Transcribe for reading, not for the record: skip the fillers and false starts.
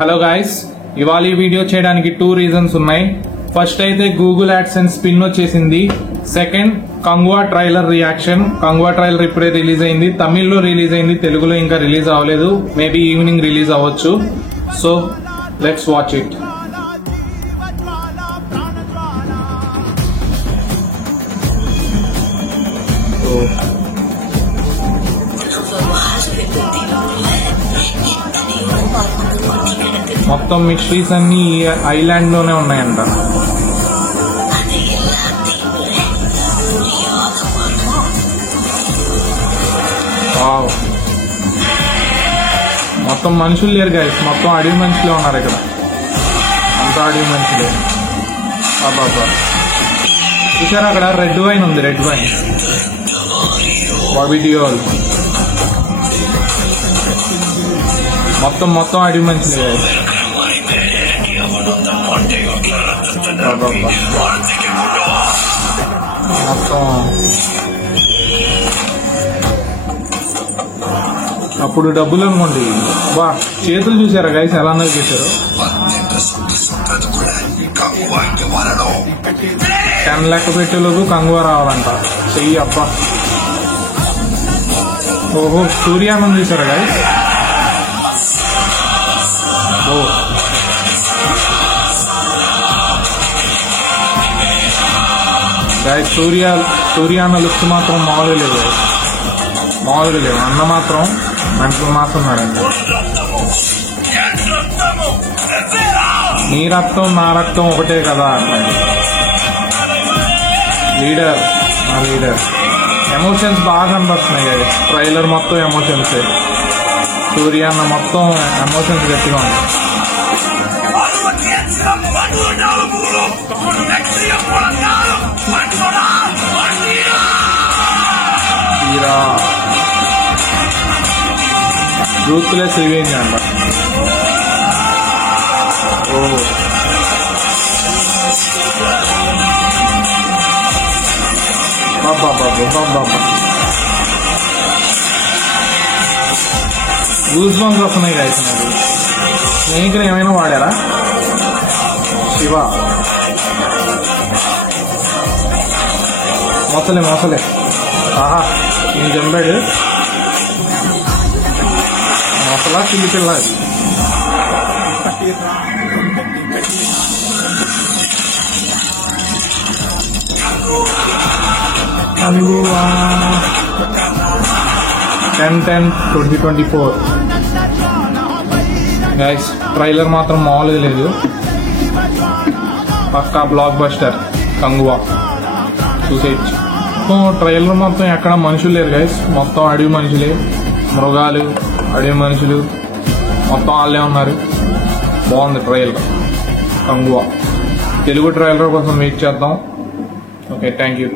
Hello guys, ఇవాళ ఈ video చేయడానికి 2 రీజన్స్ ఉన్నాయి. ఫస్ట్ అయితే గూగుల్ యాడ్సెన్స్ పిన్ వచ్చేసింది. Second, Kanguva trailer reaction. Kanguva trailer ఇప్పుడే రిలీజ్ అయింది. తమిళ్లో రిలీజ్ అయింది, తెలుగులో ఇంకా రిలీజ్ అవ్వలేదు. మేబీ ఈవినింగ్ రిలీజ్ అవ్వచ్చు. So let's watch it. మొత్తం మిస్టరీస్ అన్ని ఐలాండ్ లోనే ఉన్నాయంట. మొత్తం మనుషులు లేరు గైస్, మొత్తం అడవి మనుషులే ఉన్నారు ఇక్కడ. అంతా అడవి మనుషులే. బాబా చూసారా, అక్కడ రెడ్ వైన్ ఉంది. రెడ్ వైన్ వీడియో మొత్తం అడవి మనుషులే. మొత్తం అప్పుడు డబ్బులు అనుకోండి. బా చేతులు చూసారా గైస్ ఎలా చేశారు. 10 లెక్క పెట్టేలోపు కంగువా రావాలంట. చెయ్యి అబ్బా. ఓహో, సూర్యానం చూసారా గైస్. ఓ గైస్, సూర్యాన లుక్స్ మాత్రం మామూలు లేవు. అన్న మాత్రం మనుషులు మాత్రం ఉన్నాడండి. నీ రక్తం నా రక్తం ఒకటే కదా. లీడర్, నా లీడర్. ఎమోషన్స్ బాగా కనబడుతున్నాయి కదా. ట్రైలర్ మొత్తం ఎమోషన్స్. సూర్యాన్న మొత్తం ఎమోషన్స్ గట్టిగా ఉన్నాయి. రూత్లెస్ రివెంజ్ అంట. ఓ బాబా గూస్ బంప్స్ వస్తున్నాయి గాయస్. నాకు స్నేహితులు ఏమైనా వాడారా? శివ మొసలే. ఆహా, నేను చంపాడు. మొసలా చిల్లి పిల్ల. కంగువా 10/10/2024 గైస్. ట్రైలర్ మాత్రం మామూలుగా లేదు. పక్కా బ్లాక్ బస్టర్ కంగువా. చూసేయచ్చు. ట్రైలర్ మొత్తం ఎక్కడ మనుషులు లేరు గైస్. మొత్తం అడవి మనుషులే. మృగాలు, అడవి మనుషులు మొత్తం వాళ్ళే ఉన్నారు. బాగుంది ట్రైలర్ కంగువా. తెలుగు ట్రైలర్ కోసం వెయిట్ చేద్దాం. Okay, thank you.